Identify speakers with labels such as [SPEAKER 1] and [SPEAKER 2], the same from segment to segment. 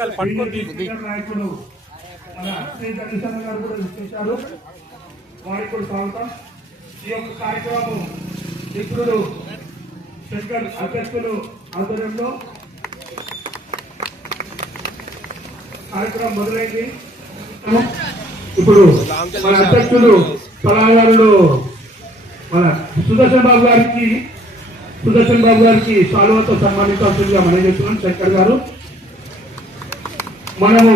[SPEAKER 1] వెనకాల పట్టుకొని
[SPEAKER 2] వారికి స్వాగతం. ఈ యొక్క కార్యక్రమం మిత్రుడు శంకర్ అధ్యక్షులు ఆధ్వర్యంలో కార్యక్రమం మొదలైంది. ఇప్పుడు మన అధ్యక్షులు సలహాదారులు మన సుదర్శన్ బాబు గారికి సుదర్శన్ బాబు గారికి సాల్వతో సన్మానించాల్సిందిగా మనం చెప్తున్నాం శంకర్ గారు. మనము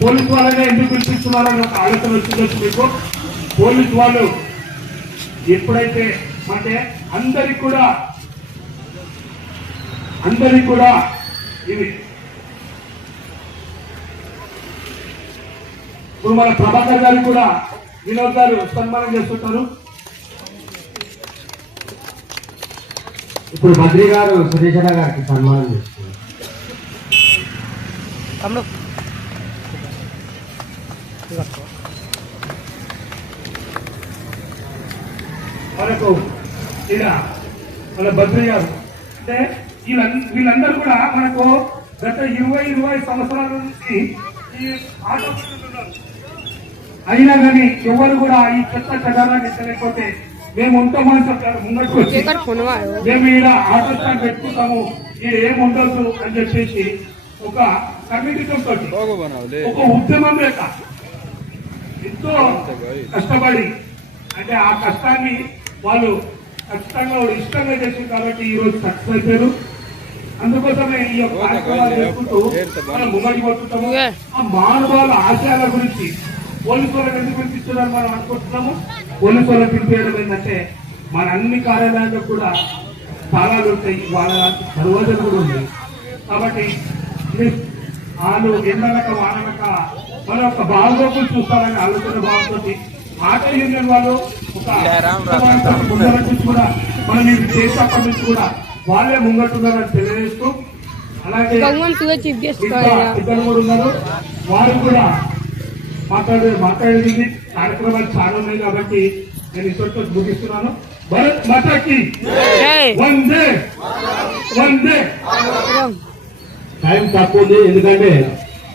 [SPEAKER 2] పోలీస్ వాళ్ళనే ఎందుకు పిలిపిస్తున్నారని ఒక ఆలోచన వచ్చిందొచ్చు మీకు? పోలీస్ వాళ్ళు ఎప్పుడైతే అంటే అందరికి కూడా అందరికి కూడా ఇది ఇప్పుడు మన ప్రభాకర్ గారు కూడా వినోద్ గారు సన్మానం చేస్తుంటారు.
[SPEAKER 3] ఇప్పుడు బద్రి గారు సురేషణ గారికి సన్మానం చేస్తున్నారు.
[SPEAKER 2] మనకు ఇలా మన భద్రి గారు అంటే వీళ్ళంద- వీళ్ళందరూ కూడా మనకు గత ఇరవై ఇరవై సంవత్సరాల నుంచి ఈ అయినా కానీ ఎవరు కూడా ఈ చెత్త చెదారాన్ని తెలియకపోతే మేము ఉంటామని చెప్పారు ముంగట్టు వచ్చి. మేము ఈడ ఆటో స్టాండ్ పెట్టుకుంటాము ఈడ ఏం ఉండొద్దు అని చెప్పేసి ఒక కమిటీతో ఒక ఉద్యమం లేక ఎంతో కష్టపడి అంటే ఆ కష్టాన్ని వాళ్ళు ఖచ్చితంగా వాళ్ళు ఇష్టంగా చేసింది కాబట్టి ఈ రోజు సక్సెస్ అయిపోయారు. అందుకోసమే ఈ యొక్క కార్యక్రమాలు చేసుకుంటూ మనం ముంగడి పట్టుకుంటాము ఆ మానవాళ్ళ ఆశయాల గురించి పోలీసు వాళ్ళకి ఎందుకు పిలిపిస్తున్నారు మనం అనుకుంటున్నాము. పోలీసు వాళ్ళకి పిలిపించడం ఏంటంటే మన అన్ని కార్యాలయాల్లో కూడా స్థానాలు ఉంటాయి. వాళ్ళ దర్వాజలు కూడా ఉంది కాబట్టి ఇది వాళ్ళు ఎండనక వాననక మన యొక్క బాగోగులు చూస్తారని ఆలోచన భావంతో ఆటో యూనియన్ వాళ్ళు కూడా మనం ఇది చేసేప్పటి నుంచి కూడా వాళ్ళే ముంగట్టున్నారని తెలియజేస్తూ అలాగే ఇద్దరు కూడా ఉన్నారు. వారు కూడా మాట్లాడే మాట్లాడేది కార్యక్రమాలు చాలా ఉన్నాయి కాబట్టి నేను ఇక్కడితో ముగిస్తున్నాను. భరత్ మాతాకి వందే! వందే!
[SPEAKER 3] టైం తక్కువ ఉంది ఎందుకంటే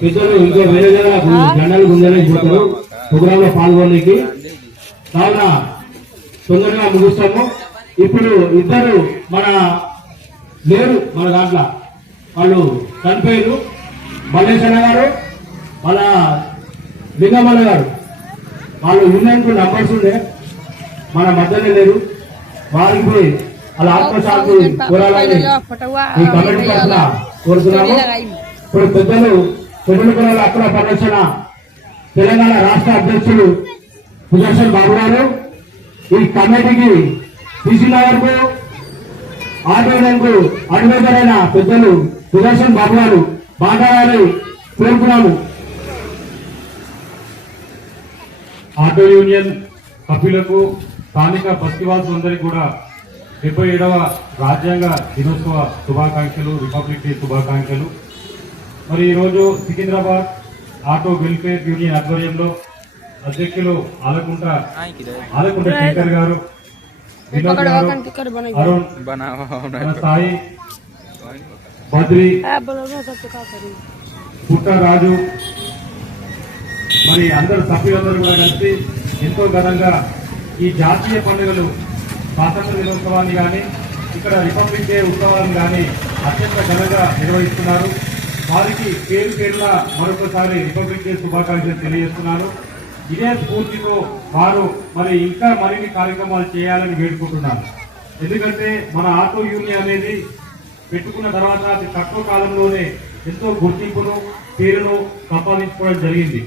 [SPEAKER 3] పెద్దలు ఇంకా వేరే వేరే జెండాలు గుంజలకి పోతారు. ప్రోగ్రామ్లో పాల్గొనడానికి. కావున తొందరగా ముగిస్తాము ఇప్పుడు ఇద్దరు మన లేరు మన దాంట్లో. వాళ్ళు చనిపోయారు మల్లేశన్న గారు మన లింగమల్ల గారు. వాళ్ళు ఉన్నందుకు నంబర్స్ ఉండే. మన మధ్యనే లేరు. వారికి వాళ్ళ ఆత్మశాంతి కోరాలని ఈ కమిటీ పట్ల కోరుతున్నాము. ఇప్పుడు పెద్దలు పెద్దల కులాల అక్కడ పరిరక్షణ తెలంగాణ రాష్ట్ర అధ్యక్షులు సుదర్శన్ బాబు గారు ఈ కమిటీకి తీసిన నగర్కు ఆటోలకు అడ్వైజర్ పెద్దలు సుదర్శన్ బాబు గారు బాటాలని కోరుకున్నాము.
[SPEAKER 4] ఆటో యూనియన్ సభ్యులకు స్థానిక బస్తివాసులు అందరికీ కూడా డెబ్బై ఏడవ రాజ్యాంగ దినోత్సవ శుభాకాంక్షలు రిపబ్లిక్ డే శుభాకాంక్షలు. మరి ఈరోజు సికింద్రాబాద్ ఆటో వెల్ఫేర్ యూనియన్ ఆధ్వర్యంలో అధ్యక్షులు ఆలకుంట ఆలకుంట శంకర్ గారు అరుణ్ సాయి బద్రి పుట్ట రాజు మరి అందరు సభ్యులందరూ కూడా కలిసి ఎంతో ఘనంగా ఈ జాతీయ పండుగలు స్వాతంత్ర దినోత్సవాన్ని కానీ ఇక్కడ రిపబ్లిక్ డే ఉత్సవాలను కానీ అత్యంత ఘనంగా నిర్వహిస్తున్నారు. వారికి పేరు పేరున మరొకసారి రిపబ్లిక్ డే శుభాకాంక్షలు తెలియజేస్తున్నాను. ఇదే స్ఫూర్తితో వారు మరి ఇంకా మరిన్ని కార్యక్రమాలు చేయాలని వేడుకుంటున్నారు. ఎందుకంటే మన ఆటో యూనియన్ అనేది పెట్టుకున్న తర్వాత అతి తక్కువ కాలంలోనే ఎంతో గుర్తింపును పేరును సంపాదించుకోవడం జరిగింది.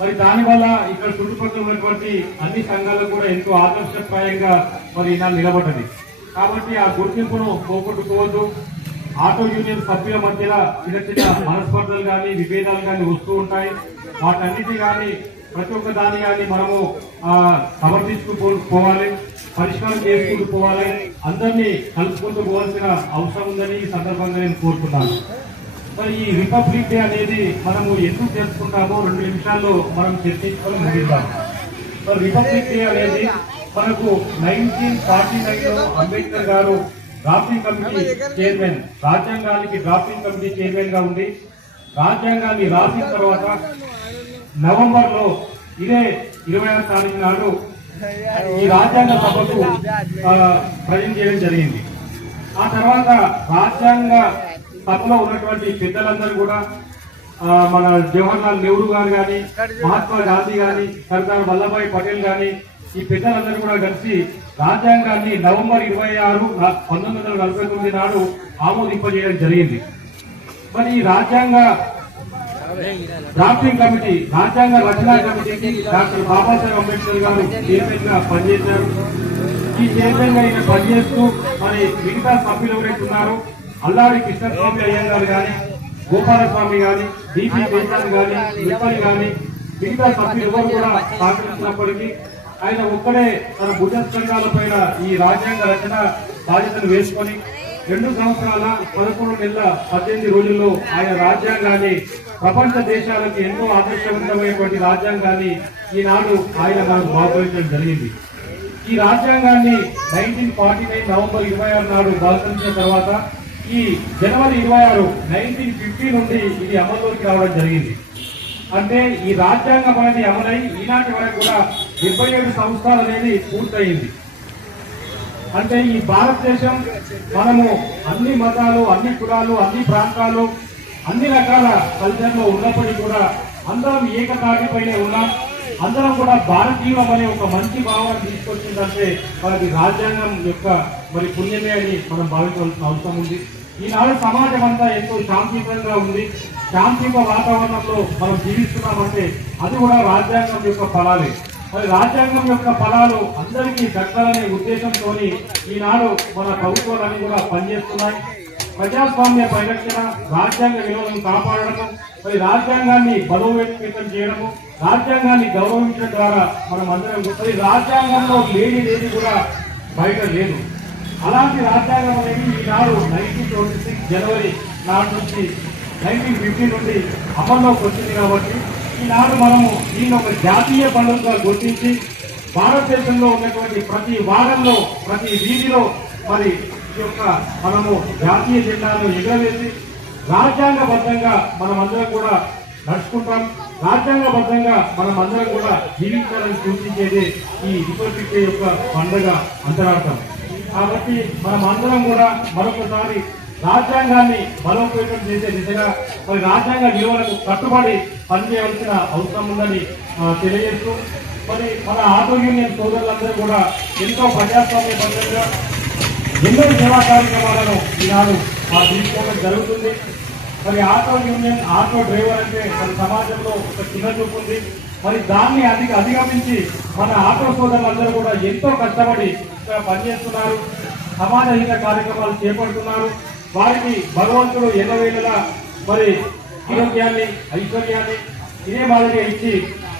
[SPEAKER 4] మరి దానివల్ల ఇక్కడ చుట్టుపక్కల ఉన్నటువంటి అన్ని సంఘాలకు కూడా ఎంతో ఆదర్శప్రాయంగా మరి ఇలా నిలబడ్డది. కాబట్టి ఆ గుర్తింపును పోగొట్టుకోవద్దు. ఆటో యూనియన్ సభ్యుల మధ్యలో చిన్న చిన్న మనస్పర్ధలు కానీ విభేదాలు కానీ వస్తూ ఉంటాయి. వాటన్నిటి కానీ ప్రతి ఒక్క దాన్ని కానీ మనము ఆ, సమర్థించుకు పోవాలి పరిష్కారం చేసుకుంటూ పోవాలి. అందరినీ కలుపుకుంటూ పోవాల్సిన అవసరం ఉందని ఈ సందర్భంగా నేను కోరుతున్నాను మరి ఈ రిపబ్లిక్ డే అనేది మనము ఎందుకు తెలుసుకుంటామో రెండు నిమిషాల్లో మనం చర్చించుకొని ముగిద్దాం. మరి రిపబ్లిక్ డే అనేది మనకు నైన్టీన్ ఫార్టీ నైన్లో అంబేద్కర్ గారు డ్రాఫ్టింగ్ కమిటీ చైర్మన్ రాజ్యాంగానికి డ్రాఫ్టింగ్ కమిటీ చైర్మన్గా ఉండి రాజ్యాంగాన్ని రాసిన తర్వాత నవంబర్లో ఇదే ఇరవై ఆరు తారీఖు నాడు ఈ రాజ్యాంగ సభకు ప్రజెంట్ చేయడం జరిగింది. ఆ తర్వాత రాజ్యాంగ సభలో ఉన్నటువంటి పెద్దలందరూ కూడా మన జవహర్లాల్ నెహ్రూ గారు కానీ మహాత్మా గాంధీ గాని సర్దార్ వల్లభాయ్ పటేల్ గాని ఈ పెద్దలందరూ కూడా కలిసి రాజ్యాంగాన్ని నవంబర్ ఇరవై ఆరు పంతొమ్మిది వందల నలభై తొమ్మిది నాడు ఆమోదింపజేయడం జరిగింది. మరి ఈ రాజ్యాంగ డ్రాఫ్టింగ్ కమిటీ రాజ్యాంగ రచనా కమిటీకి డాక్టర్ బాబాసాహెబ్ అంబేద్కర్ గారు చైర్మన్గా పనిచేశారు. ఈ చైర్మన్గా ఈయన పనిచేస్తూ మరి మిగతా సభ్యులు ఎవరైతే ఉన్నారో అల్లాడి కృష్ణస్వామి అయ్యర్ గారు కానీ గోపాలస్వామి గాని డిపి దేశాన్ గాని విప్పని గాని మిగతా సభ్యులు ఎవరు కూడా సహకరించినప్పటికీ ఆయన ఒక్కడే తన భుజ సంఘాల పైన ఈ రాజ్యాంగ రచన బాధ్యతను వేసుకొని రెండు సంవత్సరాల పదకొండు నెలల పద్దెనిమిది రోజుల్లో ఆయన రాజ్యాంగాన్ని ప్రపంచ దేశాలకు ఎంతో ఆదర్శవంతమైనటువంటి రాజ్యాంగాన్ని ఈనాడు ఆయన మనకు బాగుపరించడం జరిగింది. ఈ రాజ్యాంగాన్ని నైన్టీన్ ఫార్టీ నైన్ నవంబర్ ఇరవై ఆరు నాడు బహుకరించిన తర్వాత ఈ జనవరి ఇరవై ఆరు నైన్టీన్ ఫిఫ్టీ నుండి ఇది అమల్లోకి రావడం జరిగింది. అంటే ఈ రాజ్యాంగం అనేది అమలై ఈనాటి వరకు కూడా డెబ్బై ఏడు సంవత్సరాలు అనేది పూర్తయింది. అంటే ఈ భారతదేశం మనము అన్ని మతాలు అన్ని కులాలు అన్ని ప్రాంతాలు అన్ని రకాల కల్చర్లో ఉన్నప్పటికీ కూడా అందరం ఏకతాటిపైనే ఉన్నాం. అందరం కూడా భారతీయులం అనే ఒక మంచి భావన తీసుకొచ్చిందంటే మనకి రాజ్యాంగం యొక్క మరి పుణ్యమే అని మనం భావించవలసిన అవసరం ఉంది. ఈనాడు సమాజం అంతా ఎంతో శాంతియుతంగా ఉంది. శాంతియుత వాతావరణంలో మనం జీవిస్తున్నామంటే అది కూడా రాజ్యాంగం యొక్క ఫలాలే. మరి రాజ్యాంగం యొక్క ఫలాలు అందరికీ దక్కాలనే ఉద్దేశంతో ఈనాడు మన ప్రభుత్వాలన్నీ కూడా పనిచేస్తున్నాయి. ప్రజాస్వామ్య పరిరక్షణ రాజ్యాంగ విలువలను కాపాడడం మరి రాజ్యాంగాన్ని బలోపేతం చేయడము రాజ్యాంగాన్ని గౌరవించడం ద్వారా మనం అందరం మరి రాజ్యాంగంలో లేని ఏది కూడా బయట లేదు. అలాంటి రాజ్యాంగం అనేది ఈనాడు నైన్టీన్ ట్వంటీ సిక్స్ జనవరి నాటి నుంచి నైన్టీన్ ఫిఫ్టీ నుండి అమల్లోకి వచ్చింది కాబట్టి ఈనాడు మనము దీన్ని ఒక జాతీయ పండుగగా గుర్తించి భారతదేశంలో ఉన్నటువంటి ప్రతి వారంలో ప్రతి వీధిలో మరి ఈ యొక్క మనము జాతీయ జెండాను ఎగరవేసి రాజ్యాంగబద్ధంగా మనం అందరం కూడా నడుచుకుంటాం. రాజ్యాంగబద్ధంగా మనం అందరం కూడా జీవించాలని సూచించేది ఈ రిపబ్లిక్ డే యొక్క పండుగ అంతరార్థం. కాబట్టి మనం అందరం కూడా మరొకసారి రాజ్యాంగాన్ని బలోపేతం చేసే దిశగా మరి రాజ్యాంగ విలువలకు కట్టుబడి పనిచేయవలసిన అవసరం ఉందని తెలియజేస్తూ మరి మన ఆటో యూనియన్ సోదరులందరూ కూడా ఎంతో ప్రజాస్వామ్యబద్ధంగా ఎన్నో సేవా కార్యక్రమాలను ఈనాడు ఆ తీసుకోవడం జరుగుతుంది. మరి ఆటో యూనియన్ ఆటో డ్రైవర్ అంటే మన సమాజంలో ఒక చిన్న చూపు ఉంది. మరి దాన్ని అధిక అధిగమించి మన ఆటో సోదరులందరూ కూడా ఎంతో కష్టపడి ఇక్కడ పనిచేస్తున్నారు. సమాజ హిత కార్యక్రమాలు చేపడుతున్నారు. వారికి భగవంతుడు ఎన్నవేళలా మరి ఆరోగ్యాన్ని ఐశ్వర్యాన్ని ఇదే మాదిరిగా ఇచ్చి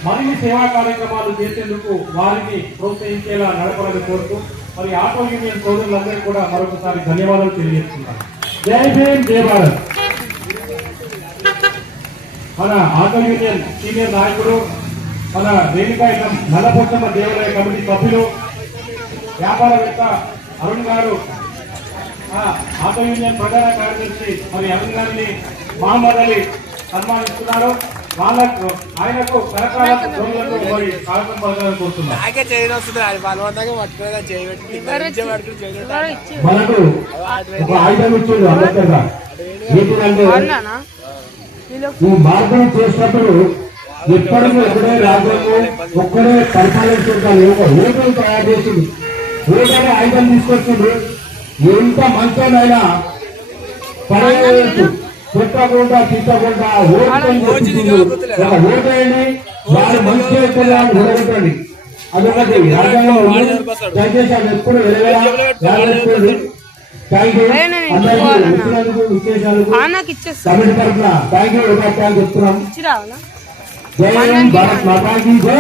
[SPEAKER 4] మరిన్ని సేవా కార్యక్రమాలు చేసేందుకు వారిని ప్రోత్సహించేలా నడపాలని కోరుతూ మరి ఆటో యూనియన్ సోదరులందరికీ కూడా మరొకసారి ధన్యవాదాలు తెలియజేస్తున్నారు జై భీమ్ జై భారత్. మన ఆటో యూనియన్ సీనియర్ నాయకుడు మన రేణుకాయన నల్లపొట్టమ్మ దేవాలయ కమిటీ సభ్యులు వ్యాపారవేత్త అరుణ్ గారు ఆటో యూనియన్ ప్రధాన కార్యదర్శి మరి అరుణ్ గారిని మహమ్మద్ అలీ సన్మానిస్తున్నారు. వాళ్ళకు ఆయనకు కరకాల మరి స్వాగతం పలకాలని కోరుతున్నారు
[SPEAKER 3] మనకు ఒక ఆయుధం ఇచ్చిండు అంబేద్కర్ గారు. ఏంటంటే ఈ మార్గం చేసినప్పుడు ఎప్పటికీ ఒకడే రాజ్యాంగం ఒక్కడే పరిపాలించుకుంటాను ఓటును తయారు చేసింది ఓటనే ఆయుధం తీసుకొచ్చిండు. ఎంత మంచోనైనా పడేయచ్చు తిట్టకుండా ఓటు ఒక ఓటేయండి వారు మంచి నిలబెట్టండి అదొకటి. రాజ్యాంగం ఉంది. దయచేసి అది ఎప్పుడు వెలవెలా జాగ్రత్తగా థ్యాంక్ యూ అందరికీ వచ్చినందుకు విశేషాలకు
[SPEAKER 5] నాకు ఇచ్చేస్తా.
[SPEAKER 3] కమిటీ తరఫున థ్యాంక్ యూ థ్యాంక్ చెప్తున్నాం. జై హింద్ భారత్ మాతాకి జై.